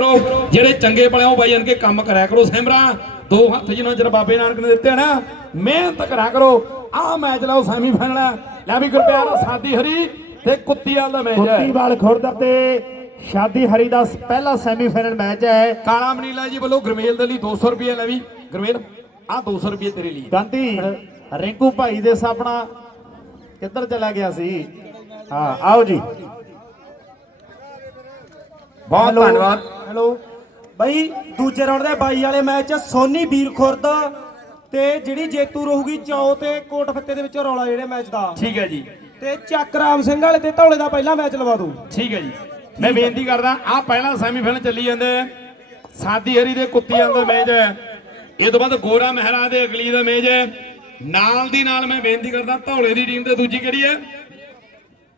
ਕਰੋ। ਜਿਹੜੇ ਚੰਗੇ ਭਲਿਓ ਬਾਈ ਜਾਨ ਕੇ ਕੰਮ ਕਰਿਆ ਕਰੋ। ਸਹਿਮਰਾ ਦੋ ਹੱਥ ਜਿਨ੍ਹਾਂ ਚਿਰ ਬਾਬੇ ਨਾਨਕ ਨੇ ਦਿੱਤੇ ਆ ਨਾ ਮਿਹਨਤ ਕਰਿਆ ਕਰੋ। ਆਹ ਮੈਚ ਲਾਓ ਸੈਮੀਫਾਈਨਲ ਲੈ ਵੀ ਗੁਰਪਿਆਰ ਸਾਦੀ ਹਰੀ ਤੇ ਕੁੱਤੀਵਾਲ ਦਾ ਮੈਚ ਹੈ। ਕੁੱਤੀਵਾਲ ਖੁਰਦ ਤੇ ਸ਼ਾਦੀ ਹਰੀ ਦਾ ਪਹਿਲਾ ਸੈਮੀਫਾਈਨਲ ਮੈਚ ਹੈ। ਕਾਲਾ ਮਨੀਲਾ ਜੀ ਵੱਲੋਂ ਗਰਮੇਲ ਦੇ ਲਈ 200 ਰੁਪਏ ਲੈ ਵੀ। ਗਰਮੇਲ ਆਹ 200 ਰੁਪਏ ਤੇਰੇ ਲਈ। ਗਾਂਧੀ ਰਿੰਕੂ ਭਾਈ ਦੇ ਸਾਹਮਣਾ ਕਿੱਧਰ ਚਲਾ ਗਿਆ ਸੀ? ਹਾਂ ਆਓ ਜੀ। ਬਹੁਤ ਹੈਲੋ, ਧੰਨਵਾਦ ਹੈਲੋ। ਬਾਈ ਦੂਜੇ ਰਾਉਂਡ ਦੇ ਬਾਈ ਵਾਲੇ ਮੈਚ ਸੋਨੀ ਵੀਰ ਖੁਰਦ ਤੇ ਜਿਹੜੀ ਜੇਤੂ ਰਹੂਗੀ ਚੌ ਤੇ ਕੋਟ ਫੱਤੇ ਦੇ ਵਿੱਚ ਰੌਲਾ ਜਿਹੜੇ ਮੈਚ ਦਾ। ਠੀਕ ਹੈ ਜੀ। ਤੇ ਚੱਕ ਰਾਮ ਸਿੰਘ ਵਾਲੇ ਤੇ ਧੌਲੇ ਦਾ ਪਹਿਲਾ ਮੈਚ ਲਵਾ ਦੂ ਠੀਕ ਹੈ ਜੀ। ਮੈਂ ਬੇਨਤੀ ਕਰਦਾ ਆਹ ਪਹਿਲਾ ਸੈਮੀਫਾਈਨਲ ਚੱਲੀ ਜਾਂਦੇ ਆ। ਸਾਦੀ ਹਰੀ ਦੇ ਕੁੱਤੀਆਂ ਦਾ ਮੈਚ ਹੈ। ਇਹ ਤੋਂ ਬਾਅਦ ਗੋਰਾ ਮਹਿਰਾ ਦੇ ਅਗਲੀ ਦਾ ਮੈਚ ਹੈ। ਨਾਲ ਦੀ ਨਾਲ ਮੈਂ ਬੇਨਤੀ ਕਰਦਾ ਧੌਲੇ ਦੀ ਟੀਮ ਤੇ ਦੂਜੀ ਕਿਹੜੀ ਹੈ?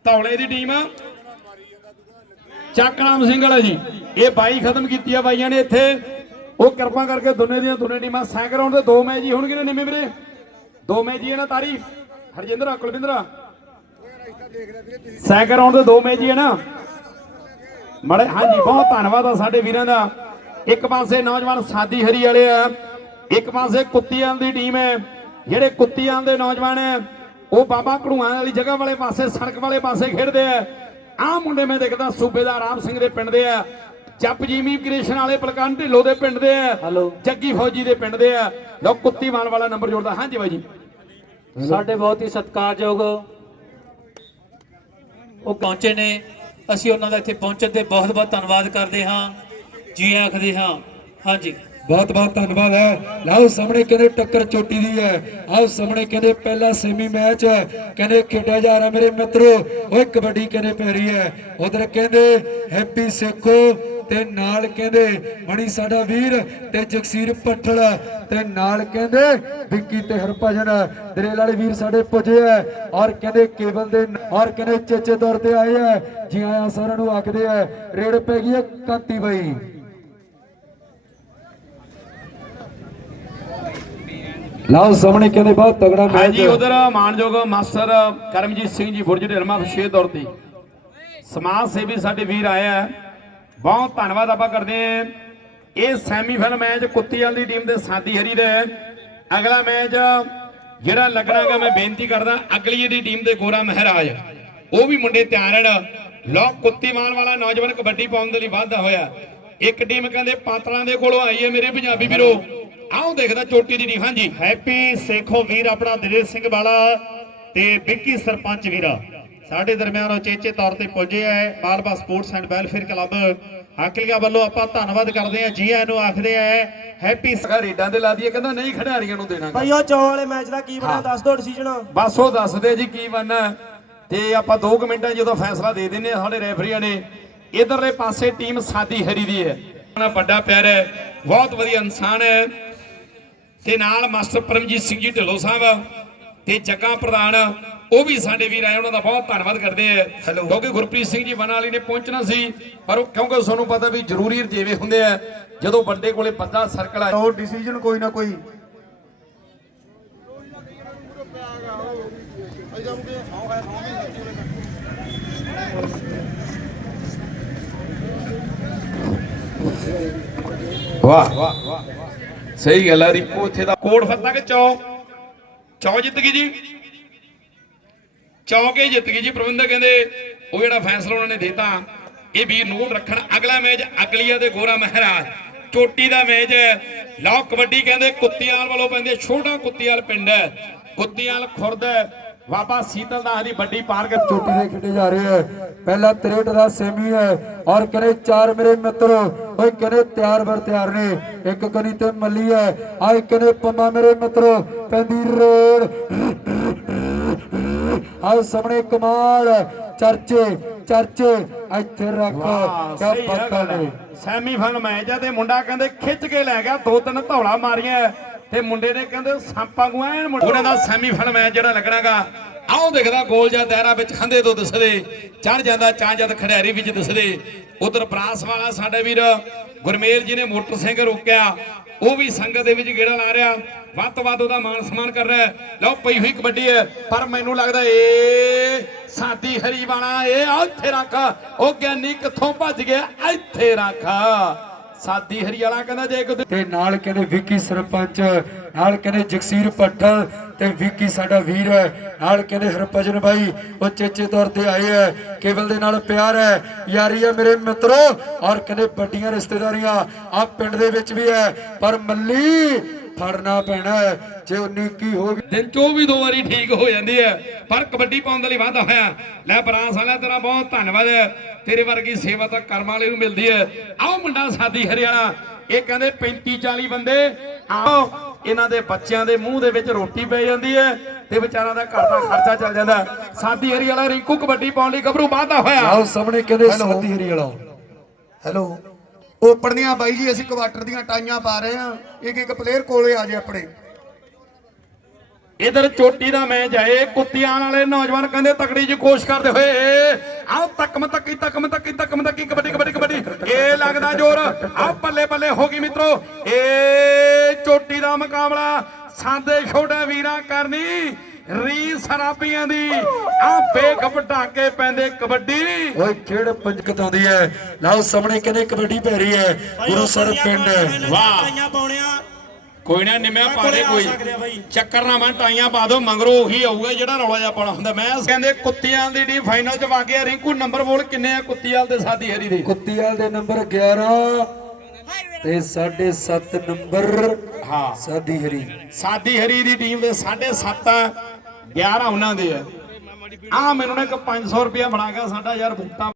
ਧੌਲੇ ਦੀ ਟੀਮ ਚੱਕਰਾਮ ਸਿੰਘ ਵਾਲਾ ਜੀ। ਇਹ ਬਾਈ ਖਤਮ ਕੀਤੀ ਆ ਬਾਈਆਂ ਨੇ ਇੱਥੇ। ਉਹ ਕਿਰਪਾ ਕਰਕੇ ਦੋਨੇ ਦੀਆਂ ਦੋਨੇ ਟੀਮਾਂ ਸੈਂਕ ਰਾਉਂਡ ਦੇ। ਦੋ ਮੈਚ ਹੀ ਹੋਣਗੇ ਨਾ ਨਿੰਮੇ ਵੀਰੇ। ਦੋ ਮੈਚ ਹੀ ਨਾ ਤਾਰੀ। ਹਰਜਿੰਦਰ, ਕੁਲਵਿੰਦਰ। ਸੈਂਕ ਰਾਉਂਡ ਦੇ ਦੋ ਮੈਚ ਹੀ ਨਾ। ਮੜੇ ਹਾਂਜੀ, ਬਹੁਤ ਧੰਨਵਾਦ ਆ ਸਾਡੇ ਵੀਰਾਂ ਦਾ। ਇੱਕ ਪਾਸੇ ਨੌਜਵਾਨ ਸਾਦੀ ਹਰੀ ਵਾਲੇ ਆ। ਇੱਕ ਪਾਸੇ ਕੁੱਤੀਆਂ ਦੀ ਟੀਮ ਹੈ। ਜਿਹੜੇ ਕੁੱਤੀਆਂ ਦੇ ਨੌਜਵਾਨ ਹੈ, ਉਹ ਬਾਬਾ ਘੜੂਆਂ ਵਾਲੀ ਜਗ੍ਹਾ ਵਾਲੇ ਪਾਸੇ, ਸੜਕ ਵਾਲੇ ਪਾਸੇ ਖੇਡਦੇ ਆ। ਆਹ ਮੁੰਡੇ ਮੈਂ ਦੇਖਦਾ ਸੂਬੇਦਾਰ ਰਾਮ ਸਿੰਘ ਦੇ ਪਿੰਡ ਦੇ ਆ। ਜੱਪ ਜੀਮੀ ਕ੍ਰਿਸ਼ਨ ਵਾਲੇ ਪਲਕਾਨ ਢਿੱਲੋ ਦੇ ਪਿੰਡ ਦੇ ਆ। ਜੱਗੀ ਫੌਜੀ ਦੇ ਪਿੰਡ ਦੇ ਆ। ਲੋ ਕੁੱਤੀਵਾਲ ਵਾਲਾ ਨੰਬਰ ਜੋੜਦਾ। ਹਾਂਜੀ ਬਾਈ ਜੀ। ਸਾਡੇ ਬਹੁਤ ਹੀ ਸਤਿਕਾਰਯੋਗ ਉਹ ਪਹੁੰਚੇ ਨੇ। ਅਸੀਂ ਉਹਨਾਂ ਦਾ ਇੱਥੇ ਪਹੁੰਚਣ ਤੇ ਬਹੁਤ ਬਹੁਤ ਧੰਨਵਾਦ ਕਰਦੇ ਹਾਂ। ਜੀ ਆਖਦੇ ਹਾਂ। ਹਾਂਜੀ। ਬਹੁਤ ਬਹੁਤ ਧੰਨਵਾਦ ਹੈ। ਲਓ ਸਾਹਮਣੇ ਕਹਿੰਦੇ ਟੱਕਰ ਚੋਟੀ ਦੀ ਹੈ। ਆਓ ਸਾਹਮਣੇ ਕਹਿੰਦੇ ਪਹਿਲਾ ਸੈਮੀ ਮੈਚ ਹੈ। ਕਹਿੰਦੇ ਖੇਡਿਆ ਜਾ ਰਿਹਾ ਮੇਰੇ ਮਿੱਤਰੋ। ਓਏ ਕਬੱਡੀ ਕਹਿੰਦੇ ਪੈ ਰਹੀ ਹੈ। ਉਧਰ ਕਹਿੰਦੇ ਹੈਪੀ ਸੇਖੋ ਤੇ ਨਾਲ ਕਹਿੰਦੇ ਮਣੀ ਸਾਡਾ ਵੀਰ ਤੇ ਜਗਸੀਰ ਪੱਠਲ ਤੇ ਨਾਲ ਕਹਿੰਦੇ ਵਿੱਕੀ ਤੇ ਹਰਭਜਨ ਦਰੇਲ ਵਾਲੇ ਵੀਰ ਸਾਡੇ ਪੁੱਜੇ ਹੈ ਔਰ ਕਹਿੰਦੇ ਕੇਵਲ ਦੇ ਔਰ ਕਹਿੰਦੇ ਚੇਚੇ ਤੌਰ ਤੇ ਆਏ ਹੈ ਜੀ ਆਇਆਂ ਸਾਰਿਆਂ ਨੂੰ ਆਖਦੇ ਹੈ ਰੇਡ ਪੈ ਗਈ ਹੈ ਕਾਂਤੀ ਬਾਈ। ਲਓ ਸਾਹਮਣੇ ਕਹਿੰਦੇ ਬਹੁਤ ਤਗੜਾ ਮੈਚ ਹਾਂਜੀ ਉਧਰ ਮਾਨਯੋਗ ਮਾਸਟਰ ਕਰਮਜੀਤ ਸਿੰਘ ਜੀ ਬੁਰਜ ਢਿਲਮਾ ਵਿਸ਼ੇਸ਼ ਤੌਰ ਤੇ। ਸਮਾਜ ਸੇਵੀ ਸਾਡੇ ਵੀਰ ਆਏ ਆ ਬਹੁਤ ਧੰਨਵਾਦ ਆਪਾਂ ਕਰਦੇ ਹਾਂ। ਇਹ ਸੈਮੀਫਾਈਨਲ ਮੈਚ ਕੁੱਤੀਵਾਲ ਦੀ ਟੀਮ ਦੇ ਸਾਦੀ ਹਰੀ ਦਾ। ਅਗਲਾ ਮੈਚ ਜਿਹੜਾ ਲੱਗਣਾਗਾ ਮੈਂ ਬੇਨਤੀ ਕਰਦਾ, ਅਗਲੀ ਦੀ ਟੀਮ ਦੇ ਗੋਰਾ ਮਹਿਰਾਜ। ਉਹ ਵੀ ਮੁੰਡੇ ਤਿਆਰ ਹਨ। ਲੋ ਕੁੱਤੀਵਾਲ ਵਾਲਾ ਨੌਜਵਾਨ ਕਬੱਡੀ ਪਾਉਣ ਦੇ ਲਈ ਵਾਧਾ ਹੋਇਆ। ਇੱਕ ਟੀਮ ਕਹਿੰਦੇ ਪਾਤਲਾਂ ਦੇ ਕੋਲੋਂ ਆਈ ਹੈ ਮੇਰੇ ਪੰਜਾਬੀ ਵੀਰੋ। ਆਓ ਦੇਖਦਾ ਚੋਟੀ ਦੀ ਟੀਮ ਹਾਂਜੀ। ਹੈਪੀ ਸੇਖੋ ਵੀਰ, ਆਪਣਾ ਦਿਲੇਰ ਸਿੰਘ ਵਾਲਾ ਤੇ ਵਿੱਕੀ ਸਰਪੰਚ ਵੀਰਾ। ਸਾਡੇ ਦਰਮਿਆਨ ਉਚੇਚੇ ਤੌਰ ਤੇ ਪੁੱਜੇ ਹੈ Malwa sports and welfare club. ਹਾਕਲੀਆ ਵੱਲੋਂ ਆਪਾਂ ਧੰਨਵਾਦ ਕਰਦੇ ਹਾਂ ਜੀ ਆਇਆਂ ਨੂੰ ਆਖਦੇ ਆ ਹੈਪੀ ਸਗਾ ਰੇਡਾਂ ਤੇ ਲਾ ਦਈਏ ਕਹਿੰਦਾ ਨਹੀਂ ਖਿਡਾਰੀਆਂ ਨੂੰ ਦੇਣਾ ਬਾਈ ਉਹ ਚੌ ਵਾਲੇ ਮੈਚ ਦਾ ਕੀ ਬਣਿਆ ਦੱਸ ਦਿਓ ਡਿਸੀਜਨ ਬਸ ਉਹ ਦੱਸਦੇ ਜੀ ਕੀ ਬਣਨਾ। ਤੇ ਆਪਾਂ 2 ਮਿੰਟਾਂ ਜਦੋਂ ਫੈਸਲਾ ਦੇ ਦਿੰਨੇ ਆ ਸਾਡੇ ਰੈਫਰੀਆਂ ਨੇ ਇਧਰਲੇ ਪਾਸੇ ਟੀਮ ਸਾਦੀ ਹਰੀ ਦੀ ਹੈ। ਉਹਨਾਂ ਵੱਡਾ ਪਿਆਰ ਹੈ ਬਹੁਤ ਵਧੀਆ ਇਨਸਾਨ ਹੈ। ਤੇ ਨਾਲ ਮਾਸਟਰ ਪਰਮਜੀਤ ਸਿੰਘ ਜੀ ਢਿੱਲੋਂ ਸਾਹਿਬ ਤੇ ਜੱਗਾ ਪ੍ਰਧਾਨ ਉਹ ਵੀ ਸਾਡੇ ਵੀਰ ਆਏ ਉਹਨਾਂ ਦਾ ਬਹੁਤ ਧੰਨਵਾਦ ਕਰਦੇ ਆ। ਕਿਉਂਕਿ ਗੁਰਪ੍ਰੀਤ ਸਿੰਘ ਜੀ ਬਨਾਲੀ ਨੇ ਪਹੁੰਚਣਾ ਸੀ ਪਰ ਉਹ ਕਿਉਂਕਿ ਤੁਹਾਨੂੰ ਪਤਾ ਵੀ ਜ਼ਰੂਰੀ ਰਜੇਵੇਂ ਹੁੰਦੇ ਆ ਜਦੋਂ ਵੱਡੇ ਕੋਲੇ ਪੱਦਾ ਸਰਕਲ ਆ ਉਹ ਡਿਸੀਜਨ ਕੋਈ ਨਾ ਕੋਈ। ਵਾਹ ਸਹੀ ਗੱਲ ਹੈ ਰਿਪੋ ਇੱਥੇ ਦਾ ਕੋਡ ਫੱਤਾ ਕਿ ਚੌ? ਚੌ ਜਿੱਤ ਗਈ ਜੀ। ਚੌਕੇ ਜਿੱਤ ਗਈ ਜੀ। ਪ੍ਰਬੰਧਕ ਕਹਿੰਦੇ ਉਹ ਜਿਹੜਾ ਫੈਸਲਾ ਉਹਨਾਂ ਨੇ ਦਿੱਤਾ, ਇਹ ਵੀਰ ਨੋਟ ਰੱਖਣ। ਅਗਲਾ ਮੈਚ ਅਕਲੀਆ ਤੇ ਗੋਰਾ ਮਹਾਰਾਜ। ਚੋਟੀ ਦਾ ਮੈਚ ਹੈ। ਲਓ ਕਬੱਡੀ ਕਹਿੰਦੇ ਕੁੱਤੀਆਲ ਵੱਲੋਂ ਪੈਂਦੇ, ਛੋਟਾ ਕੁੱਤੀਆਲ ਪਿੰਡ ਹੈ। ਕੁੱਤੀਆਲ ਖੁਰਦ ਬਾਬਾ ਸੀਤਲ ਦਾਸ ਦੀ ਵੱਡੀ ਪਾਰਕ ਚੋਟੀ ਦੇ ਖੇਡੇ ਜਾ ਰਹੇ ਹੈ। ਪਹਿਲਾ 63 ਦਾ ਸੇਮੀ ਹੈ ਔਰ ਕਰੇ ਚਾਰ ਮੇਰੇ ਮਿੱਤਰ, ਓਏ ਕਹਿੰਦੇ ਤਿਆਰ ਬਰ ਤਿਆਰ ਨੇ। ਇੱਕ ਕਨੀ ਤੇ ਮੱਲੀ ਹੈ। ਆਏ ਕਹਿੰਦੇ ਪੰਮਾ ਮੇਰੇ ਮਿੱਤਰ, ਪੈਂਦੀ ਰੋੜ। ਆਹ ਸਾਹਮਣੇ ਕਮਾਲ ਚਰਚੇ ਚਰਚੇ ਇੱਥੇ ਰੱਖ ਕਿਆ ਸਹੀ ਹੈ ਬਾਤਾਂ ਗੱਲ। ਨੇ। ਸੈਮੀਫਾਈਨਲ ਮੈਚ ਆ ਤੇ ਮੁੰਡਾ ਕਹਿੰਦੇ ਖਿੱਚ ਕੇ ਲੈ ਗਿਆ ਦੋ ਤਿੰਨ ਧੌਲਾ ਮਾਰੀਆਂ। ਤੇ ਮੁੰਡੇ ਨੇ ਕਹਿੰਦੇ ਸੱਪਾਂ ਨੂੰ ਐਨ ਮੁੰਡੇ- ਉਹਨਾਂ ਦਾ ਸੈਮੀਫਾਈਨਲ ਮੈਚ ਜਿਹੜਾ ਲੱਗਣਾਗਾ ਆਓ ਦੇਖਦਾ ਗੋਲ ਜਾਂ ਦਾਇਰਾ ਵਿੱਚ ਖੰਦੇ ਤੋਂ ਦਿਸਦੇ ਚੜ ਜਾਂਦਾ ਚਾਂ ਜਦ ਖੜਿਆਰੀ ਵਿੱਚ ਦਿਸਦੇ। ਉਧਰ ਬਰਾਸ ਵਾਲਾ ਸਾਡਾ ਵੀਰ ਗੁਰਮੇਲ ਜੀ ਨੇ ਮੋਟਰਸਾਈਕਲ ਰੋਕਿਆ। ਉਹ ਵੀ ਸੰਗਤ ਦੇ ਵਿੱਚ ਗੇੜਾ ਲਾ ਰਿਹਾ। ਵੱਧ ਤੋਂ ਵੱਧ ਉਹਦਾ ਮਾਨ ਸਨਮਾਨ ਕਰ ਰਿਹਾ ਲਓ, ਪਈ ਹੋਈ ਕਬੱਡੀ ਹੈ। ਪਰ ਮੈਨੂੰ ਲੱਗਦਾ ਏ ਸਾਦੀ ਹਰੀ ਵਾਲਾ, ਇਹ ਆ ਇੱਥੇ ਰੱਖ। ਉਹ ਗਿਆਨੀ ਕਿੱਥੋਂ ਭੱਜ ਗਿਆ? ਇੱਥੇ ਰੱਖ। ਸਾਦੀ ਹਰੀ ਕਹਿੰਦਾ ਜੇ ਕੋਈ ਤੇ ਨਾਲ ਕਹਿੰਦੇ ਵਿੱਕੀ ਸਰਪੰਚ, ਨਾਲ ਕਹਿੰਦੇ ਜਗਸੀਰ ਭੱਟਲ ਤੇ ਵਿੱਕੀ ਸਾਡਾ ਵੀਰ ਹੈ। ਨਾਲ ਕਹਿੰਦੇ ਹਰਭਜਨ ਬਾਈ, ਉਹ ਚੇਚੇ ਤੌਰ ਤੇ ਆਏ ਹੈ। ਕੇਵਲ ਦੇ ਨਾਲ ਪਿਆਰ ਹੈ। ਯਾਰੀ ਹੈ ਮੇਰੇ ਮਿੱਤਰੋ। ਔਰ ਕਹਿੰਦੇ ਵੱਡੀਆਂ ਰਿਸ਼ਤੇਦਾਰੀਆਂ ਆ ਪਿੰਡ ਦੇ ਵਿੱਚ ਵੀ ਹੈ। ਪਰ ਮੱਲੀ ਫੜਨਾ ਪੈਣਾ ਹੈ। ਜੇ 19 ਕੀ ਹੋ ਗਈ ਦਿਨ ਚੋਂ ਵੀ ਦੋ ਵਾਰੀ ਠੀਕ ਹੋ ਜਾਂਦੀ ਹੈ। ਪਰ ਕਬੱਡੀ ਪਾਉਣ ਦੇ ਲਈ ਵਾਧਾ ਹੋਇਆ। ਲੈ ਬਰਾਂਸ ਵਾਲਿਆ ਤੇਰਾ ਬਹੁਤ ਧੰਨਵਾਦ ਹੈ। ਤੇਰੇ ਵਰਗੀ ਸੇਵਾ ਤਾਂ ਕਰਮ ਵਾਲੇ ਨੂੰ ਮਿਲਦੀ ਹੈ। ਆਓ ਮੁੰਡਾ ਸਾਦੀ ਹਰਿਆਣਾ। ਇਹ ਕਹਿੰਦੇ 35 40 ਬੰਦੇ। ਆਓ ਇਹਨਾਂ ਦੇ ਬੱਚਿਆਂ ਦੇ ਮੂੰਹ ਦੇ ਵਿੱਚ ਰੋਟੀ ਪੈ ਜਾਂਦੀ ਹੈ ਤੇ ਵਿਚਾਰਾਂ ਦਾ ਘਰ ਦਾ ਖਰਚਾ ਚੱਲ ਜਾਂਦਾ। ਸਾਦੀ ਹਰਿਆਣਾ ਰਿੰਕੂ ਕਬੱਡੀ ਪਾਉਣ ਲਈ ਗੱਭਰੂ ਵਾਧਾ ਹੋਇਆ। ਆਓ ਸਾਹਮਣੇ ਕਹਿੰਦੇ ਸਾਦੀ ਹਰੀ ਵਾਲਾ ਹੈਲੋ ਓਪਨ ਦੀਆਂ ਬਾਈ ਜੀ, ਅਸੀਂ ਕੁਆਟਰ ਦੀਆਂ ਟਾਈਆਂ ਪਾ ਰਹੇ ਹਾਂ। ਇੱਕ ਇੱਕ ਪਲੇਅਰ ਕੋਲੇ ਆ ਜੇ ਆਪਣੇ। ਇਧਰ ਚੋਟੀ ਦਾ ਮੈਚ ਆਏ ਕੁੱਤਿਆਂ ਵਾਲੇ ਨੌਜਵਾਨ ਕਹਿੰਦੇ ਤਕੜੀ ਜੀ ਕੋਸ਼ਿਸ਼ ਕਰਦੇ ਹੋਏ। ਆਓ ਤੱਕਮ ਤੱਕੀ ਤੱਕਮ ਤੱਕੀ ਤੱਕਮ ਤੱਕੀ, ਕਬੱਡੀ ਕਬੱਡੀ ਕਬੱਡੀ। ਇਹ ਲੱਗਦਾ ਜ਼ੋਰ। ਆਓ ਪੱਲੇ ਪੱਲੇ ਹੋ ਗਈ ਮਿੱਤਰੋ। ਇਹ ਚੋਟੀ ਦਾ ਮੁਕਾਬਲਾ। ਸਾਦੇ ਛੋਟੇ ਵੀਰਾਂ ਕਰਨੀ। ਰੀ ਸਰਾਬੀਆਂ ਦੀ। ਆ ਬੇਖ ਪਟਾਕੇ ਪੈਂਦੇ ਕਬੱਡੀ। ਓਏ ਖੇਡ ਪੰਜਕਤ ਆਉਂਦੀ ਹੈ ਲਓ ਸਾਹਮਣੇ ਕਹਿੰਦੇ ਕਬੱਡੀ ਪੈ ਰਹੀ ਹੈ ਗੁਰੂ ਸਰ ਪਿੰਡ। ਵਾਹ। ਕੋਈ ਨਾ ਨਿਮਿਆ ਪਾ ਦੇ ਕੋਈ। ਚੱਕਰ ਨਾ ਮੈਂ ਟਾਈਆਂ ਪਾ ਦੋ ਮੰਗਰੋ ਉਹੀ ਆਊਗਾ ਜਿਹੜਾ ਰੌਲਾ ਜਿਹਾ ਪਾਉਣਾ ਹੁੰਦਾ। ਮੈਂ ਕਹਿੰਦੇ ਕੁੱਤਿਆਂ ਦੀ ਡੀ ਫਾਈਨਲ ਚ ਵਾ ਗਿਆ ਰਿੰਕੂ ਨੰਬਰ ਬੋਲ ਕਿੰਨੇ ਆ ਕੁੱਤੀਆਲ ਤੇ ਸਾਦੀ ਹਰੀ ਦੇ? ਕੁੱਤੀਵਾਲ ਦੇ ਨੰਬਰ 11 ਤੇ 7.5 ਨੰਬਰ ਹਾਂ। ਸਾਦੀ ਹਰੀ। ਸਾਦੀ ਹਰੀ ਦੀ ਟੀਮ ਦੇ 7.5 ਆ। 11 ਉਹਨਾਂ ਦੇ ਆ। ਆ ਮੈਨੂੰ ਨਾ ਇੱਕ 500 ਰੁਪਇਆ ਬਣਾ ਗਿਆ ਸਾਡਾ ਯਾਰ ਬੂਟਾ